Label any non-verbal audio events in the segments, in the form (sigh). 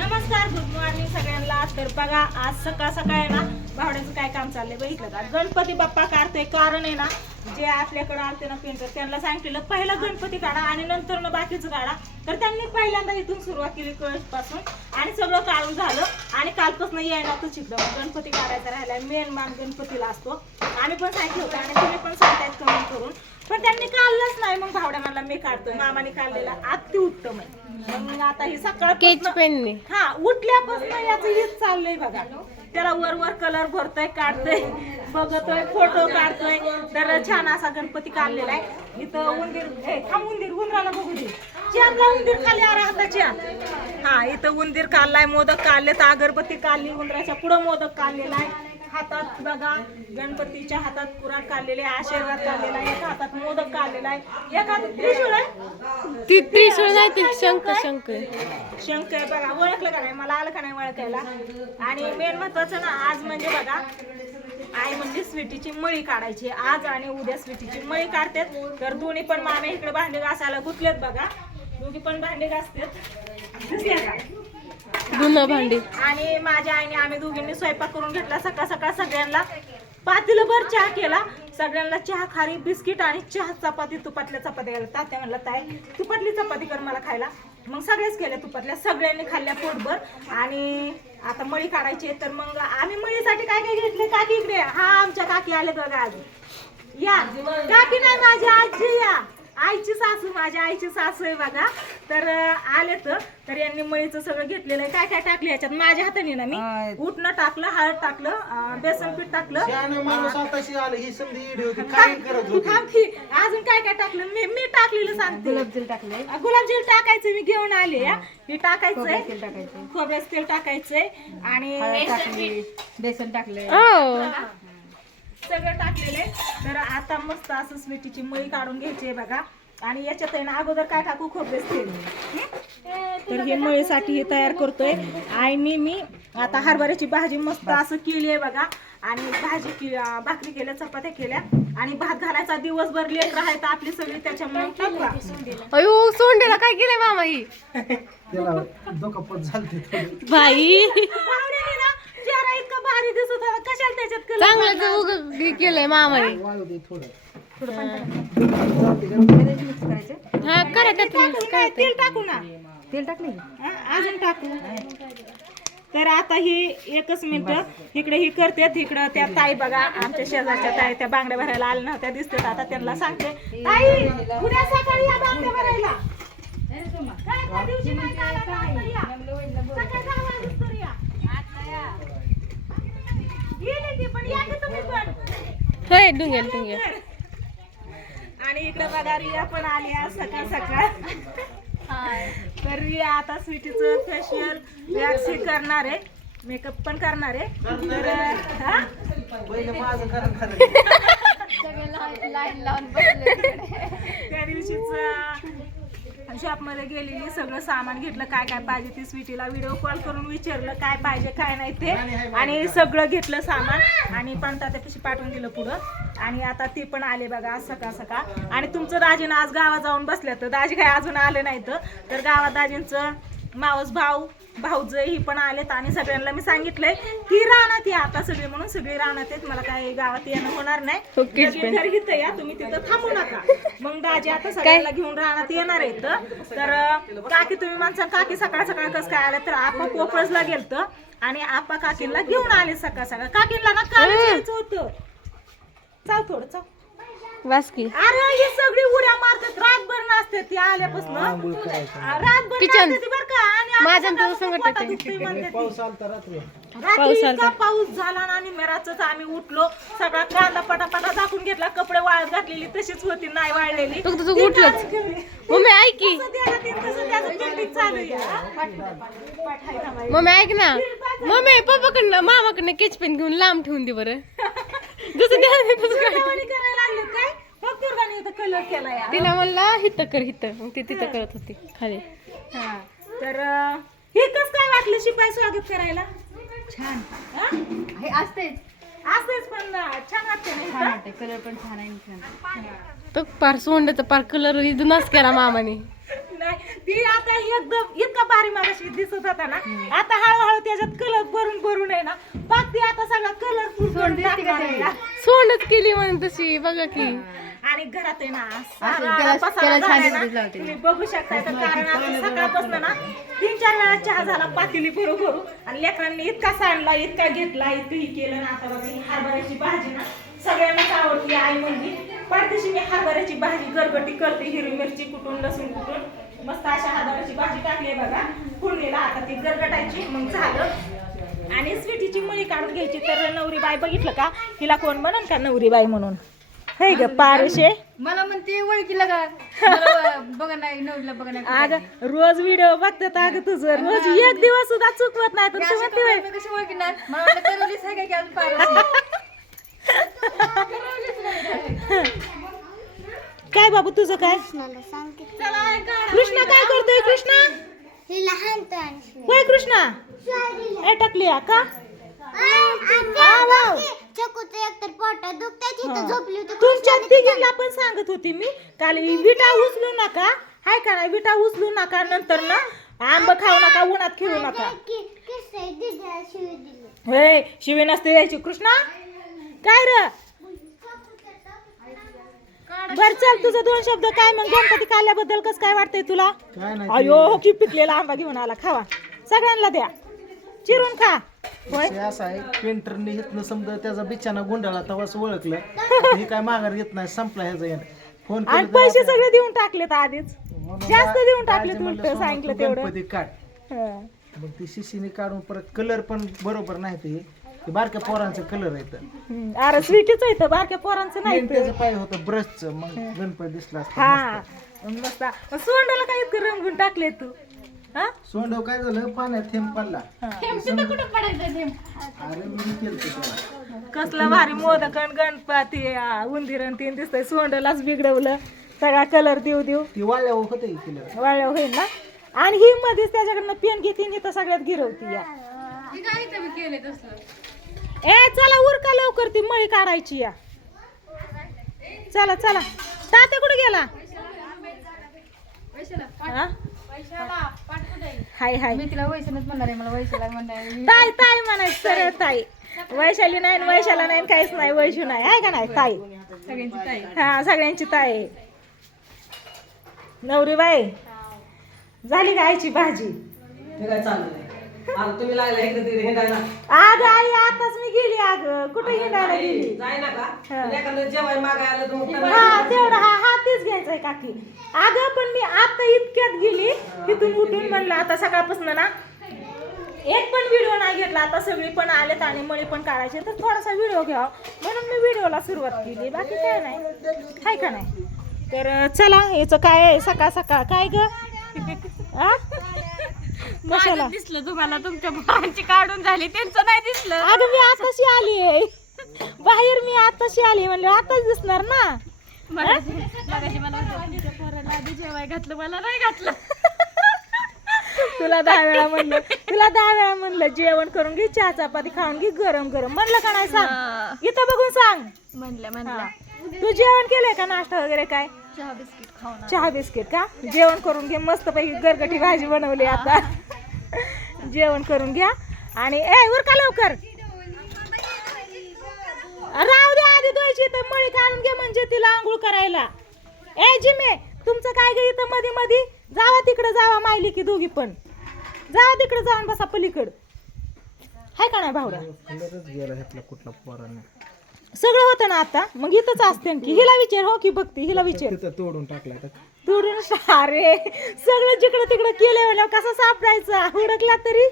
नमस्कार good morning सगळ्यांना. तर बघा आज सकाळ सकाळ आहे ना. भावड्याचं काय काम चाललंय बघितलं का? गणपती बाप्पा काढते कारण आहे ना जे आपल्याकडे आलते ना पेंटर त्यांना सांगितलेलं पहिला गणपती काढा आणि नंतर ना बाकीचं काढा. तर त्यांनी पहिल्यांदा इथून सुरुवात केली कळपासून आणि सगळं काढून झालं. आणि कालपासून यायला तर शिकलं गणपती काढायचा राहिला मेन मान गणपतीला असतो. आम्ही पण सांगितलं होतं आणि तुम्ही पण सांगतायत कमेंट करून. पण त्यांनी काढलंच नाही. मग भावड्या मला मी काढतोय. मामाने काढलेला अति उत्तम आहे. मग आता ही सकाळ पेनने. हा उठल्यापासून याचं हेच चाललंय बघा. त्याला वर वर कलर भरतोय काढतोय बघतोय फोटो काढतोय. तर छान असा गणपती काढलेला आहे. इथं उंदीर थांब उंदीर उंदराला बघू दे. चॅनला उंदीर खाली आ राहता चॅन हा इथं उंदीर काढलाय मोदक काढले तर अगरबत्ती काढली उंदराच्या पुढं मोदक काढलेला आहे. हातात बघा गणपतीच्या हातात कुराट काढलेले आहे, आशीर्वाद काढलेला आहे एका हातात मोदक काढलेला आहे. एका हातात त्रिशूळ आहे. ती त्रिशूळ नाही ते शंख शंख शंख आहे. बघा ओळखलं का नाही? मला आलं का नाही ओळखायला? आणि मेन महत्वाचं ना आज म्हणजे बघा आई म्हणजे स्वीटीची मळी काढायची. आज आणि उद्या स्वीटीची मळी काढतात. तर दोन्ही पण मामे इकडे भांडे घासायला गुतलेत बघा. दोघी पण भांडे घासतात? (laughs) धुणं भांडी. आणि माझ्या आईने आम्ही दोघींनी स्वयंपाक करून घेतला. सकाळ सकाळ सगळ्यांना पातीलभर चहा केला. सगळ्यांना चहा खारी बिस्किट आणि चहा चपाती तुपातल्या चपाती केल्या. तात्या म्हणलं ताई तुपातली चपाती कर मला खायला. मग सगळेच केल्या तुपातल्या. सगळ्यांनी खाल्ल्या पोटभर. आणि आता मळी काढायची तर मग आम्ही मळीसाठी काय काय घेतले? काकी इकडे हा आमच्या काकी आले बघा आजी या. काकी नाही माझी आजी या. आईची सासू माझ्या आईची सासू आहे बघा. तर आले तर तर यांनी मळीचं सगळं घेतलेलं आहे. काय काय टाकले याच्यात? माझ्या हाताने ना मी. उठणं टाकलं हळद टाकलं बेसन पीठ टाकलं. शहाणं माणूस आताशी आलं. ही संधी इडी होती. काय करत होती? थांब की, अजून काय काय टाकलं? मी मी टाकलेलं सांगते. गुलाबजल टाकले गुलाबजल टाकायचं मी घेऊन आले या हे. टाकायचंय. तेल टाकायचं खोबऱ्याचं तेल टाकायचंय. आणि टाकली. बेसन टाकले सगळं टाकलेलं तर आता मस्त असं स्वीटीची मळी काढून घ्यायची आहे बघा. आणि याच्यात आहे ना अगोदर काय टाकू? खोबरेच तेल. हं? तर हे मळीसाठी हे तयार करतोय. आणि मी आता हरभऱ्याची भाजी मस्त असं केली आहे बघा. आणि भाजी के- भाकरी केल्या चपात्या केल्या. आणि भात घालायचा दिवसभर लेट राहायचं आपली सगळी त्याच्यामुळे. अयो सोंडेला काय केलंय मामा ही? (laughs) त्याला दुखापत झालते थोडी. बाई पाहुण्याने ना चेहरा इतका भारी दिसत होता कशाला त्याच्यात कलर उग केलंय मामाने. वाळू दे थोडं हा करा त्यात टाकू काय नाही, तेल टाकू ना. तेल टाकले हा, अजून टाकू. तर आता ही एकच मिनिट. इकडे ही करतात इकडं त्या ताई बघा आमच्या शेजारच्या ताई त्या बांगड्या भरायला आल्या नव्हत्या दिसतात. आता त्यांना सांगते. ताई उद्या सकाळी या बांगड्या भरायला. काय त्या दिवशी नाही का आला तर आता या. सकाळी दहा वाजेस्तोवर या. गेली ती, पण या की तुम्ही पण. होय डुंगेल डुंगेल आणि इकडे बघा रिया पण आली आज सकाळ सकाळ. तर रिया आता स्वीटीचं फेशियल वॅक्स करणार आहे. मेकअप पण करणार आहे. तर हा? त्या दिवशीच शॉपमध्ये गेलेली सगळं सामान घेतलं काय काय पाहिजे ते स्वीटीला. व्हिडिओ कॉल करून विचारलं काय पाहिजे काय नाही ते. आणि सगळं घेतलं सामान. आणि पण त्याच्यापाशी पाठवून दिलं पुढं. आणि आता ते पण आले बघा आज सकाळ सकाळ. आणि तुमचं दाजीनं आज गावात जाऊन बसल्या तर दाजी काय अजून आले नाहीत. तर गावात दाजींचं मावस भाऊ भाऊज ही पण आलेत आणि सगळ्यांना मी सांगितलंय की रानात या आता सगळे म्हणून सगळे रानात आहेत. मला काय गावात येणं होणार नाही. घर या तुम्ही तिथं थांबू नका. मग दाजी आता सगळ्यांना घेऊन राहण्यात येणार आहेत. तर काकी तुम्ही माणसं काकी सकाळ सकाळ कसं काय आलं तर आपा पोपळसला गेलत आणि आपा काकींना घेऊन आले सकाळ सकाळ. काकींना ना काल यायचं होतं. चाव थोडं वासकी अरे ही सगळी उड्या मारतात रातभर नाचतात ती आल्यापासून आंघोळ करायचं रातभर किचन. ती बरं का आणि आम्ही माझं तुझं संकट पोटात आहे. दुखतंय म्हणतात ती. पाऊस आलता रात्री रात्री पाऊस इतका आलता. पाऊस झाला ना आणि मेराच आम्ही उठलो सगळा कांदा पटापटा दाखवून घेतला कपडे वाळत घातलेली तशीच होती नाही वाळलेली तू- तू ती उठलंच. काढून ठेवली. मम्मी ऐक की ते पेंटिंग चालू आहे हा? मम्मी ऐक ना मम्मी पप्पाकडनं मामाकडनं केच पेन घेऊन लांब ठेवून दे बरं जसं तिला म्हणला हिथं कर हिथं. मग ती तिथं करत होती खाली. हा. तर हे कस काय वाटलं शिपाई स्वागत करायला? छान. हा? हे असतेच असंच पण छान वाटते नाही का? कलर पण छान आहे तो पार सोंडाचा पार कलर इथूनच केला मामाने. नाही ती आता एकदम इतका भारी मागाशी दिसत होता ना. आता हळूहळू त्याच्यात कलर भरून भरून आहे ना. पाक ती आता सगळा सोनच केली म्हणून तशी बघा की. आणि घरात आहे ना सारा पसारा झालाय. तुम्ही बघू शकता तर कारण आता सकाळपासून ना तीन चार वेळा चहा झाला पातेली भरू भरू आणि लेकरांनी इतका सांडला इतका घेतला इतकं ही केलं ना आता बघा ही हरभऱ्याची भाजी ना सगळ्यांनाच आवडती आई म्हणजे पाठीशी मी हरभऱ्याची भाजी गरगटी करते हिरवी मिरची कुटून लसूण कुटून मस्त अशा हरभऱ्याची भाजी टाकली बघा. फोडणीला आता ती गरगटायची. मग झालं. आणि स्वीटीची मुळी काढून घ्यायची. तर नवरी बाई बघितलं का? हिला कोण म्हणन का नवरी बाई म्हणून? हे ग पारुशे. मला म्हणते ओळखीला का? मला बघा नाही नवरीला बघा नाही अग रोज व्हिडिओ बघतात अग तुझं. रोज एक दिवस सुद्धा चुकवत नाही. तर मी तू अशी म्हणते कपडे बाई, मी कशी ओळखणार? मला वाटलं करवलीच आहे काय की अजून पारस काय बाबू तुझं काय? कृष्णा काय करतोय? कृष्णा? होय कृष्णा? ए टाकली का? तुमच्या तिघींना पण सांगत होती मी काल विटा उचलू नका. हाय का नाही विटा उचलू नका नंतर ना. आंब खाऊ नका उन्हात खेळू नका. हे शिवी नसते यायची कृष्णा? काय र? बर चल तुझं दोन शब्द काय? मग गणपती काल्याबद्दल कसं काय वाटतंय तुला? काय नाही अयो हो की पिकलेला आंबा घेऊन आला. खावा. सगळ्यांना द्या. चिरून खा. होय? विषय असा आहे पेंटरने घेतलं समजा त्याचा बिचाना गुंडाळा तेव्हाच ओळखलं. हे काय माघार घेत नाही संपला ह्याचा येणं फोन आणि पैसे सगळे देऊन टाकलेत आधीच. म्हणून जास्त देऊन टाकलेत उलट सांगितलं तेवढं. गणपती काढ. हं. मग ती शिशीने काढून परत कलर पण बरोबर नाही ते. ते बारक्या पोरांचं कलर तर. हं. अरे स्वीटीच आहे इथं, बारक्या पोरांचं नाही त्याचं पाय होतं ब्रशचं मग गणपती दिसला असता हा मस्त. मग सोंडाला काय इतकं रंगून टाकले तू? हा? सोंडव काय झालं? पाण्यात थेंब पडला. कुठं पडायचं ते अरे मी केलं त्याला कसला भारी मोदक आणि गणपती आ, उंदीर आणि तीन दिसतंय. सोंडलाच बिघडवलं. सगळा कलर देऊ देऊ. ती वाळ्या होते केलं वाळ्या होईल ना? आणि ही मध्येच त्याच्याकडनं पेन घेते आणि तर सगळ्यात गिरवती या. ए चला उरका लवकर ती मळी काढायची या. चला चला. तात्या कुठे गेला? हा? हाय हाय. मी तिला वैशालच म्हणणार आहे मला वैशाला म्हणणार आहे. ताई ताई म्हणायचं सरळ ताई. वैशाली नाही आणि वैशाला नाही आणि काहीच नाही वैशू नाही. आहे का नाही ताई? सगळ्यांची ताई. हा सगळ्यांची ताई. आहे. नवरी बाई झाली का आईची भाजी? काय चाललंय? अगं तुम्ही लागला इकडे तिकडे हिंडायला. आग आई आताच मी गेली आग कुठे हिंडायला गेली? जाय ना का? हा. एखादं जेवाय मागाय आलं तर मग त्यांना- हा तेवढा हा हा तेच घ्यायचंय काकी. अगं पण मी आता इतक्यात गेली तिथून उठून म्हणलं आता सकाळपासून ना एक पण व्हिडिओ नाही घेतला. आता सगळी पण आलेत आणि मळी पण काढायचे. तर थोडासा व्हिडिओ घ्यावा. म्हणून मी व्हिडिओला सुरुवात केली. बाकी काय नाही. काय का नाही? तर चला याचं काय आहे? सकाळ सकाळ. काय ग? (laughs) कशाला? माझं दिसलं तुम्हाला तुमच्या काढून झाली त्यांचं नाही दिसलं. अगं मी आताशी आली बाहेर मी आताशी आली म्हणलं आताच दिसणार ना? मगाशी मगाशी मला वाटलं, तुमच्या पोराला आधी जेवाय घातलं मला नाही घातलं. तुला दहा वेळा म्हणलं तुला दहा वेळा म्हणलं जेवण करून घे चहा चपाती खाऊन घे गरम गरम. म्हणलं का नाही सांग? इथं बघून सांग. म्हणलं म्हणलं. तू जेवण केलंय का नाश्ता वगैरे काय? चहा बिस्किट खाऊन चहा बिस्किट का? जेवण करून घे मस्त पैकी गरगटी भाजी बनवली आता. (laughs) जेवण करून घ्या. आणि ए उर का लवकर? राहू दे आधी धुवायची तर मळी काढून घे म्हणजे तिला आंघोळ करायला. ए जिमे तुमचं काय गे इथं मध्ये मध्ये जावा तिकडे जावा मायली की दोघी पण. जावा तिकडे जाऊन बसा पलीकड. हाय का नाही भावड्या? कुठला पोराने सगळं होतं ना आता? मग इथंच असते की हिला विचार हो की बघते हिला विचार. तोडून टाकला तुडून अरे सगळं जिकडं तिकडं केलं म्हणलं कसं सापडायचं? हुडकला तरी?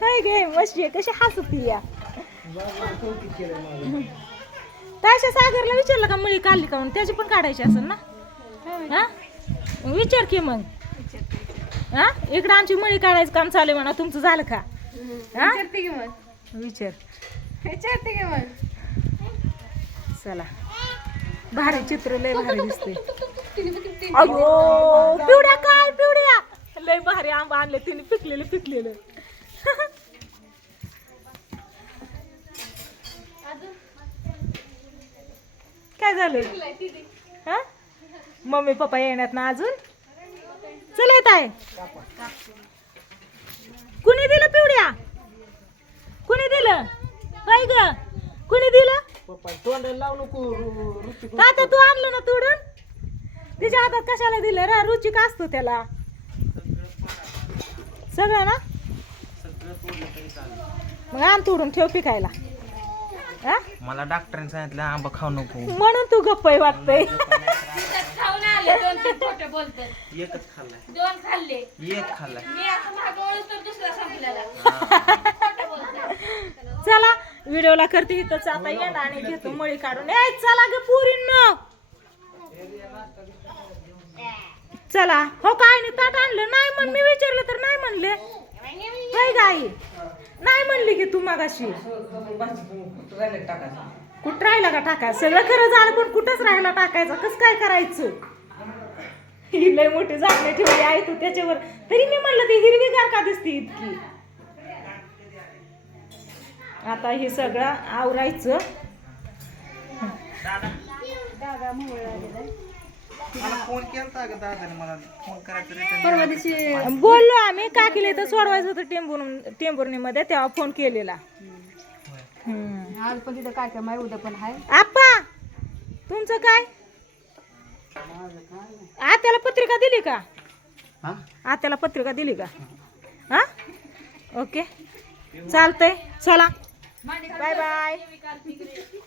काय गे मशी कशी हसती या. तशा सागरला विचारलं का मुली काढली का म्हणून? त्याची पण काढायची असेल ना? हा? विचार की मग. हा? इकडं आमची मळी काढायचं काम चालू आहे म्हणा तुमचं झालं का? हा? विचारते की मग. विचार. विचारते की मग. चला. भारी चित्र लय भारी दिसते (laughs) अयो पिवड्या काय पिवड्या लय भारी आंबा आणले तिने पिकलेलं पिकलेलं. काय झालं? मम्मी पप्पा येण्यात ना अजून? चला येत आहे. कुणी दिलं पिवड्या? कुणी दिलं? काय ग? कुणी दिलं? तात्या तू आणलं ना तोडून तिच्या हातात कशाला दिलं रा? रुचिक असतो त्याला. सगळं ना? मग आण तोडून ठेव पिकायला. हा? मला डॉक्टरांनी सांगितलं आंबा खाऊ नको. म्हणून तू गप्पय वाटतंय. खाऊन आले दोन तीन खोटे बोलतात. एकच खाल्लाय. दोन खाल्ले. एक खाल्लाय. मी आता मागवळच तर दुसरा संपलेला. चला व्हिडिओला करते इथंच. आता येणार आणि घेतो मळी काढून. ए चला ग पुरींनो. चला. हो काय नाही ताट आणलं. नाही म्हण मी विचारलं तर नाही म्हणले. काय गाई. नाही म्हणली की तू मागाशी. कुठं राहिला का टाकायचं सगळं खरं झालं पण कुठंच राहिला टाकायचं? कसं काय करायचं? ही लय मोठी झाकणे ठेवली आहे तू त्याच्यावर. तरी मी म्हणलं ती हिरवीगार का दिसते इतकी? आता हे सगळं आवरायचं. मला फोन का दादाने मला फोन करायचं रिटर्न परवा दिवशी बोललो आम्ही काकीला इथं सोडवायचं होतं टेंभुर्णी टेंभुर्णीमध्ये तेव्हा फोन केलेला. हम्म. आज पण तिथं काय काय माय उद्या पण आहे आप्पा तुमचं काय? आत्याला पत्रिका दिली का? हा? आत्याला पत्रिका दिली का? हा? ओके. चालतंय. चला. Bye bye